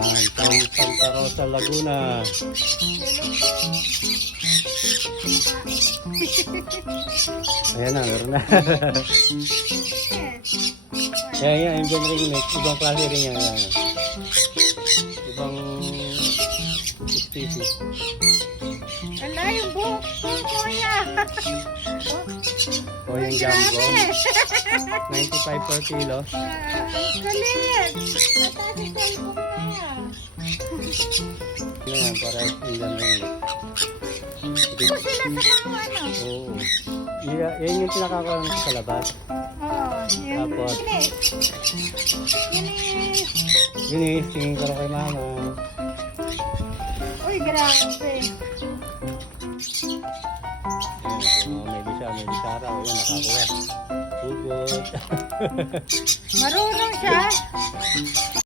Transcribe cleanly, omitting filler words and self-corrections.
From Santa Rosa, Laguna. Ayan na, meron na. Yan, Indian ring neck. Ibang klase rin yan. Ibang species. Ala, yung buhok ko, kuya. O yung jumbo. 95 per kilo. Galit. Matatikal ko pa. Yan, para Indian ring neck. Ito sila sa mga ano? Oo. Yan yung pinakakuha natin sa labas. Oo, yun. Tapos, Yun tingin ko lang kay mama. Uy, grabe. May bisara. O yan, nakakuha. Good. Marunong siya.